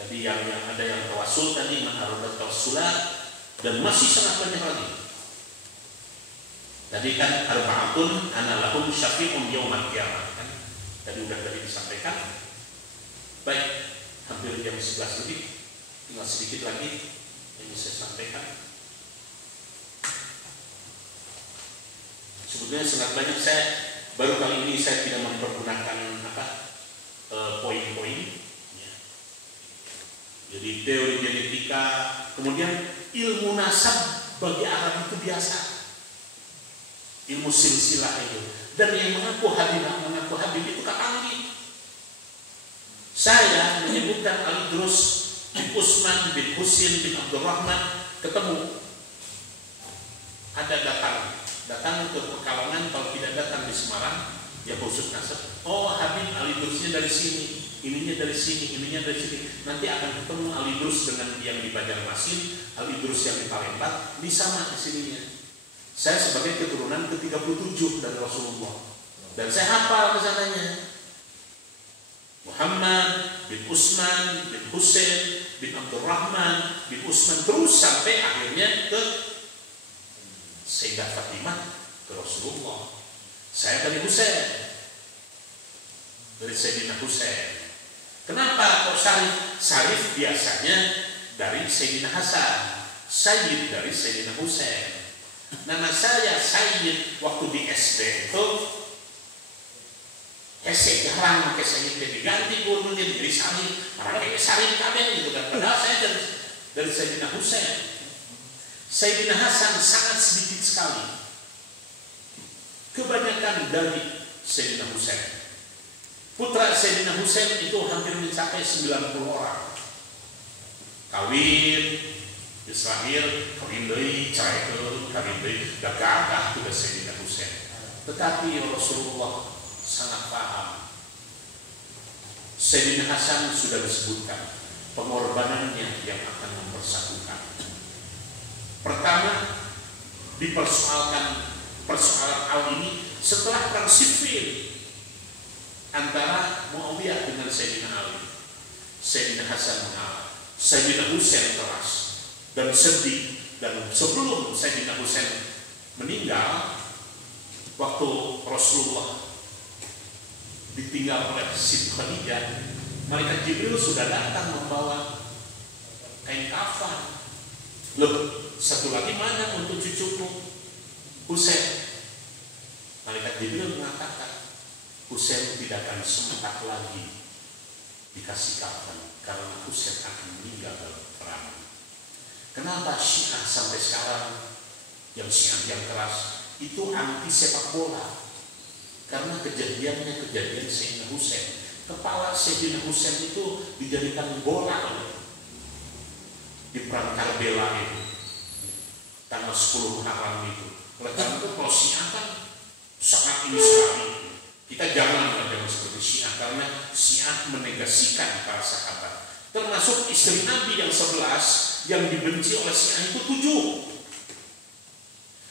Tadi yang ada yang tawasul tadi mengharapkan tawasulat dan masih sangat banyak lagi. Tadi kan arba'atun ana lahum syafi'un yaumal qiyamah kan. Tadi disampaikan. Baik, hampir jam 11 lebih. Tinggal sedikit lagi yang bisa saya sampaikan. Sebetulnya sangat banyak, saya baru kali ini saya tidak mempergunakan poin-poin. Ya. Jadi teori genetika, kemudian ilmu nasab bagi Arab itu biasa, ilmu silsilah itu. Dan yang mengaku Habib itu kapangi. Saya menyebutkan Al-Idrus bin Utsman bin Husain bin Abdurrahman ketemu, ada datang ke Pekalongan, kalau tidak datang di Semarang ya khusus nasab. Oh, Habib Al-Idrusnya dari sini, ininya dari sini, ininya dari sini. Nanti akan ketemu Al-Idrus dengan yang di Banjarmasin, Al-Idrus yang di Palembang, di sama di sininya. Saya sebagai keturunan ke-37 dari Rasulullah, dan saya hafal kesananya. Muhammad bin Utsman bin Husain bin Abdurrahman bin Utsman, terus sampai akhirnya ke Sayyidah Fatimah, ke Rasulullah. Saya dari Husain, dari Sayyidina Husain. Kenapa kok Syarif? Syarif biasanya dari Sayyidina Hasan, Sayyid dari Sayyidina Husain. Nama saya Sayyid waktu di SD itu saya jarang pakai Sayyid, diganti kurungnya jadi Syarif, pakai Syarif kabeh gitu kan. Padahal saya dari Sayyidina Husain. Sayyidina Hasan sangat sedikit sekali, kebanyakan dari Sayyidina Husain. Putra Sayyidina Husain itu hampir mencapai 90 orang. Kawin, Israel, kawin deui, cerai kawin deui, gagah sudah Sayyidina Husain. Tetapi Rasulullah sangat paham. Sayyidina Hasan sudah disebutkan pengorbanannya yang akan mempersatukan. Pertama, persoalan hal ini setelah perang Siffin antara Muawiyah dengan Sayyidina Ali. Sayyidina Hasan mengalah, Sayyidina Husain keras dan sedih. Dan sebelum Sayyidina Husain meninggal, waktu Rasulullah ditinggal oleh Siti Khadijah, malaikat Jibril sudah datang membawa kain kafan. Loh, satu lagi mana untuk cucuku Husain? Malaikat Jibril mengatakan Husain tidak akan sempat lagi dikasih kafan karena Husain akan meninggal dalam perang. Kenapa Syiah sampai sekarang yang Syiah yang keras itu anti sepak bola? Karena kejadiannya kejadian Sayyidina Husain. Kepala Sayyidina Husain itu dijadikan bola di perang Karbala itu, tanggal 10 Muharram itu. Oleh karena itu kalau Syiah kan sangat ini sekali. Kita jangan seperti Syiah, karena Syiah menegasikan para sahabat. Termasuk istri Nabi yang 11 yang dibenci oleh Syiah itu 7.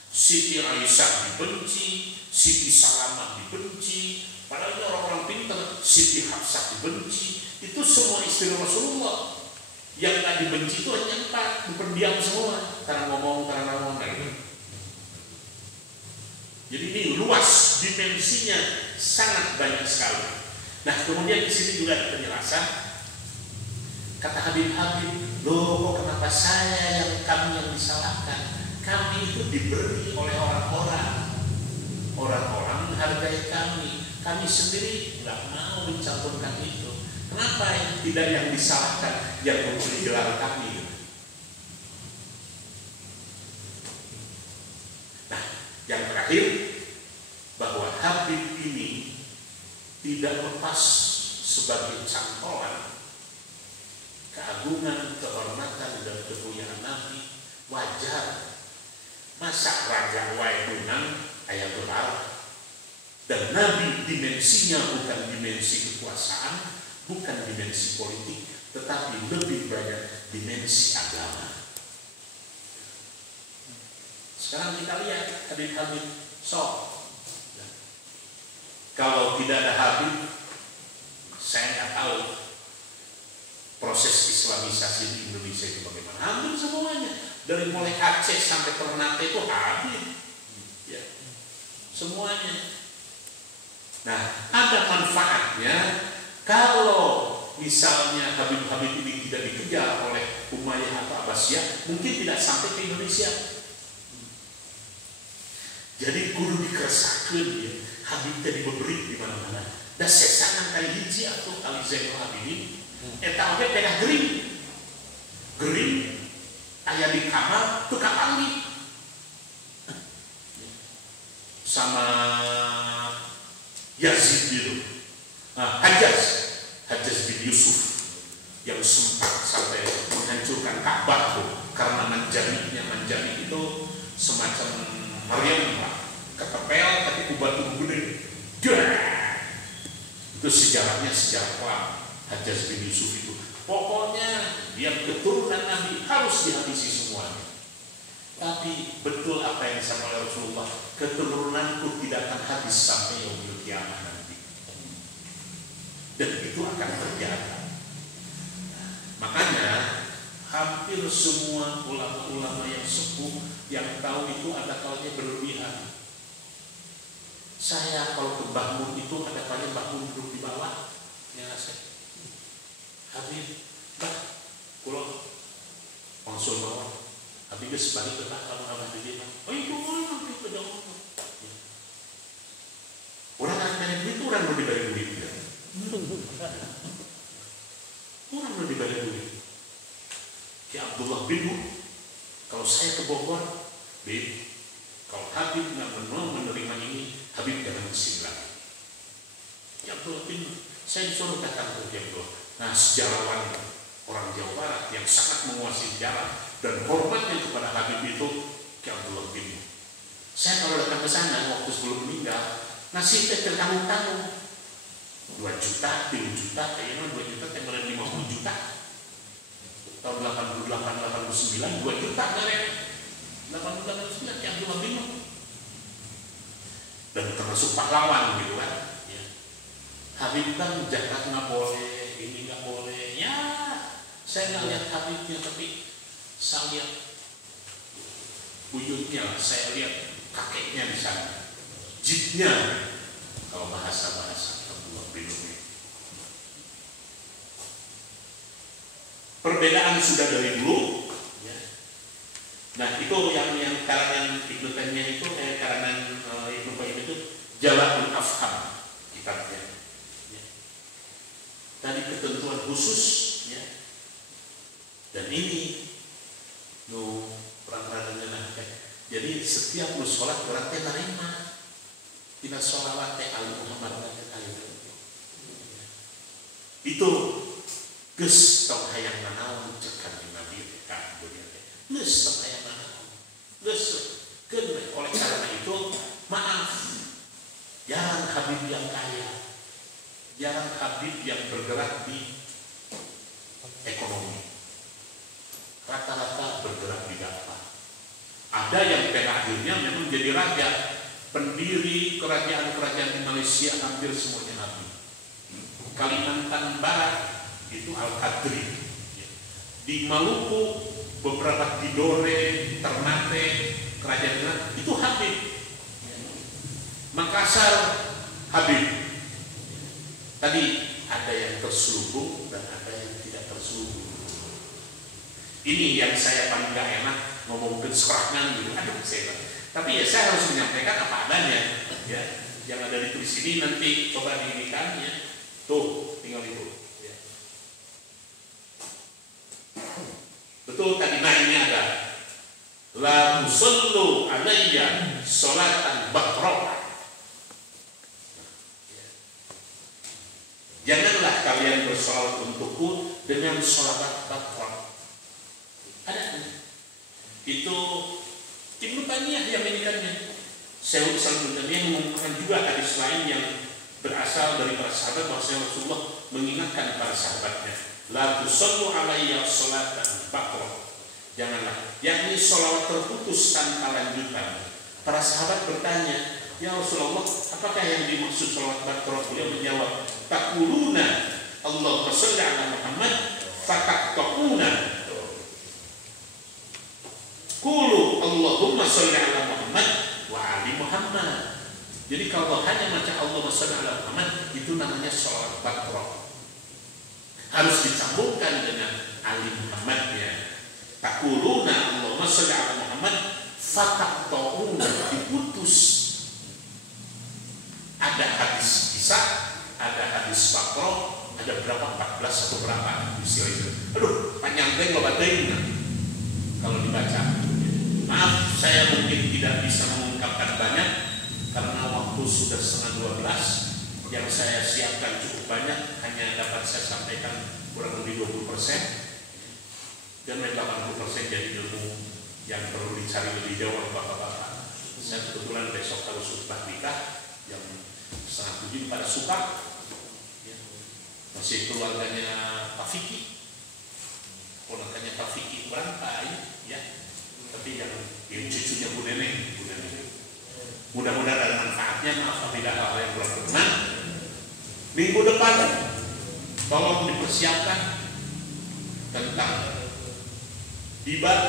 Siti Aisyah dibenci, Siti Salamah dibenci, padahal ini orang-orang pintar. Siti Hafsah dibenci. Itu semua istri Rasulullah. Yang tidak dibenci itu hanya 4, berdiam semua, karena ngomong gitu. Jadi ini luas, dimensinya sangat banyak sekali. Nah, kemudian di sini juga ada penjelasan. Kata Habib, loh kok kenapa kami yang disalahkan? Kami itu diberi oleh orang-orang menghargai kami. Kami sendiri nggak mau mencampurkan itu. Kenapa tidak yang disalahkan yang memberi gelar kami? Nah, yang terakhir, bahwa Habib ini tidak lepas sebagai cantolan keagungan, kehormatan, dan kemuliaan Nabi. Wajar, masa raja waedunan ayat gelar, dan Nabi dimensinya bukan dimensi kekuasaan, bukan dimensi politik, tetapi lebih banyak dimensi agama. Sekarang kita lihat Habib sok. Kalau tidak ada Habib, saya nggak tahu proses Islamisasi di Indonesia itu bagaimana. Hampir semuanya, dari mulai Aceh sampai Ternate itu Habib, ya, semuanya. Nah, ada manfaatnya kalau misalnya Habib-Habib ini tidak dikejar oleh Umayyah atau Abbasiyah, mungkin tidak sampai ke Indonesia. Jadi kudu dikeresakeun ya, Habib tadi beberi di mana-mana. Da sesangan kali hiji atau kali Zainul Abidin, eta oge pedah gering, aya di kamar teu kapanggih. Sama Yazid itu, Hajjaj bin Yusuf yang sempat sampai menghancurkan Ka'bah tuh karena manjani itu semacam Maryam lah, ketepel tapi kubatu gede. Itu sejarahnya sejarah kelam Hajjaj bin Yusuf itu. Pokoknya dia keturunan Nabi harus dihabisi semuanya. Tapi betul apa yang disampaikan oleh Rasulullah, keturunanku tidak akan habis sampai yaumil kiamah nanti. Dan itu akan terjadi. Makanya hampir semua ulama-ulama yang sepuh yang tahu itu ada kalanya berlebihan. Saya kalau ke Mbah Mun itu ada kalanya Mbah Mun duduk di bawah, ya saya Habib, Mbah, kulo konsul bawah. Habib sebalik ke belakang abah di dia. Oh itu orang itu pada orang. Orang anak itu orang mau diberi duit ya. Orang mau diberi duit. Ki Abdullah bin kalau saya ke Bogor, Bib, kalau Habib nggak mau menerima ini, Habib jangan kesini lagi. Ki Abdullah bin, saya disuruh datang ke Jogja. Nah, sejarawan orang Jawa Barat yang sangat menguasai sejarah dan hormatnya kepada Habib itu Ki Abdullah bin. Saya kalau datang ke sana waktu sebelum meninggal, nasi teh tertanggung-tanggung 2 juta, 3 juta, kayaknya 2 juta, tembalan 50 juta. Tahun 88, 89, 2 juta dari 88, 89 Ki Abdullah bin. Dan termasuk pahlawan gitu kan. Ya. Habib kan jahat nggak boleh, ini nggak boleh. Ya, saya nggak lihat Habibnya, tapi saya lihat buyutnya, saya lihat kakeknya di sana, jitnya, kalau bahasa-bahasa Abdullah bin Umi. Perbedaan sudah dari dulu. Ya. Nah itu yang karangan Ibnu Taimiyah itu, karangan Ibnu Qayyim itu Jala'ul Afham kitabnya. Ya. Tadi ketentuan khusus, ya. Dan ini perang-perangannya nanti. Jadi setiap lu sholat orang teh narima. Tidak sholawat teh Ali Muhammad itu geus tong hayang nanaon cekan Nabi ka dunia teh. Geus tong hayang nanaon. Geus keun oleh karena itu maaf. Jarang Habib yang kaya. Jarang Habib yang bergerak di ekonomi. Rata-rata bergerak di dakwah. Ada yang pada akhirnya memang jadi raja, pendiri kerajaan-kerajaan di Malaysia hampir semuanya Habib. Kalimantan Barat itu Al-Qadri. Di Maluku beberapa Tidore, Ternate, kerajaan itu Habib. Makassar Habib. Tadi ada yang terselubung dan ada yang tidak terselubung. Ini yang saya paling gak enak ngomongin serangan gitu. Aduh saya. Tapi ya saya harus menyampaikan apa adanya. Ya, yang ada di tulis ini nanti coba diinikan ya. Tuh, tinggal itu. Ya. Betul tadi ini ada. La musallu alayya sholatan batrah. Janganlah kalian bersolat untukku dengan sholat batrah. Ada itu Ibnu Taimiyah yang menyikannya. Syaikhul Islam Ibnu Taimiyah mengumumkan juga hadis lain yang berasal dari para sahabat bahwa Rasulullah mengingatkan para sahabatnya, la tusallu alayya sholatan batrah. Janganlah, yakni sholawat terputus tanpa lanjutan. Para sahabat bertanya, ya Rasulullah, apakah yang dimaksud salawat batroh? Beliau menjawab, taquluna Allahumma sholli ala Muhammad fataqtaquna. Qulu Allahumma sholli ala Muhammad wa ali Muhammad. Jadi kalau hanya baca Allahumma sholli ala Muhammad itu namanya salawat batroh. Harus disambungkan dengan ali Muhammad ya. Taquluna Allahumma sholli ala Muhammad fataqta'una, diputus. Ada hadis kisah, ada hadis batroh, ada berapa, 14 atau berapa istilah itu. Aduh, panjang deh lo bacain kalau dibaca. Maaf, saya mungkin tidak bisa mengungkapkan banyak karena waktu sudah setengah 12. Yang saya siapkan cukup banyak, hanya dapat saya sampaikan kurang lebih 20%. Dan 80% jadi ilmu yang perlu dicari lebih jauh oleh bapak-bapak. Saya kebetulan besok harus khutbah nikah yang 6:30 pada suka. Masih keluarganya Pak Fiki, ponakannya Pak Fiki berapa ya? Tapi yang cucunya Bu Neneng. Mudah-mudahan ada manfaatnya. Maaf apabila hal yang kurang berkenan. Minggu depan tolong dipersiapkan tentang hibah,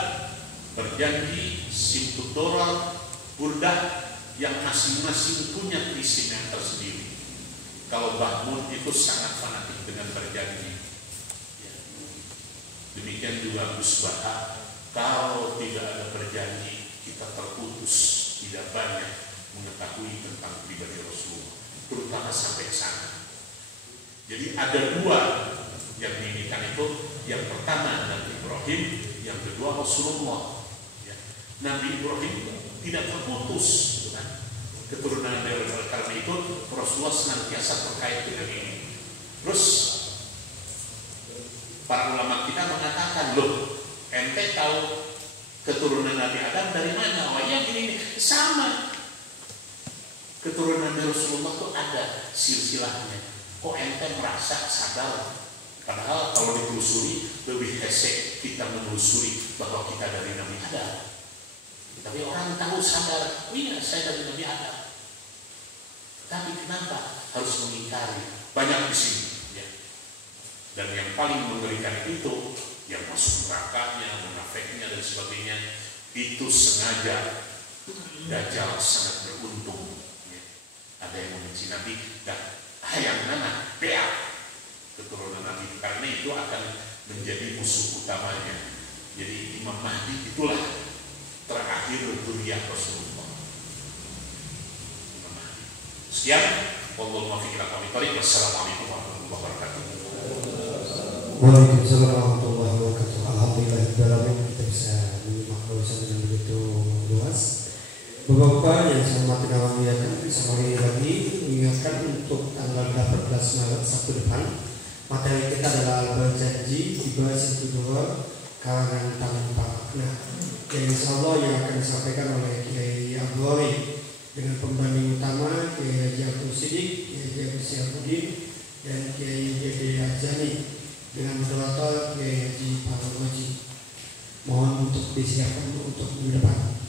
berjanji, simtutoral, burdah yang masing-masing punya keistimewaan tersendiri. Kalau Bahmun itu sangat fanatik dengan berjanji. Ya. Demikian juga Gus Baha, kalau tidak ada berjanji kita terputus, tidak banyak mengetahui tentang pribadi Rasulullah, terutama sampai ke sana. Jadi ada dua yang diinginkan itu, yang pertama Nabi Ibrahim, yang kedua Rasulullah. Ya. Nabi Ibrahim tidak terputus, kan? Keturunan dari karena itu Rasulullah senantiasa terkait dengan ini. Terus para ulama kita mengatakan, loh, ente tahu keturunan Nabi Adam dari mana? Oh iya gini, sama. Keturunan dari Rasulullah itu ada silsilahnya. Kok ente merasa sadar? Padahal kalau ditelusuri lebih hesek kita menelusuri bahwa kita dari Nabi Adam. Tapi orang tahu sadar, oh iya saya dari Nabi Adam. Tapi kenapa harus mengingkari? Banyak di sini. Ya. Dan yang paling mengerikan itu, yang masuk nerakanya, munafiknya dan sebagainya, itu sengaja. Dajjal sangat beruntung. Ya. Ada yang membenci Nabi dan hayang nana, beak keturunan Nabi. Karena itu akan menjadi musuh utamanya. Jadi Imam Mahdi itulah terakhir dunia Rasulullah. Sekian, wallahu muwaffiq ila aqwamit thoriq. Wassalamualaikum warahmatullahi wabarakatuh. Waalaikumsalam warahmatullahi wabarakatuh. Alhamdulillah kita bisa menyimak bahasan dengan begitu luas. Bapak-bapak yang saya hormati dan muliakan, sekali lagi mengingatkan untuk tanggal 18 Maret Sabtu depan, materi kita adalah berjanji tiba kedua kalangan tanpa makna. Yang insya Allah yang akan disampaikan oleh Kiai Abdul dengan pembanding utama Kiai Haji Abdul Siddiq, Kiai Haji Abdul Syarfuddin, dan Kiai Haji Ajani dengan moderator Kiai Haji Pak Haji. Mohon untuk disiapkan untuk minggu depan.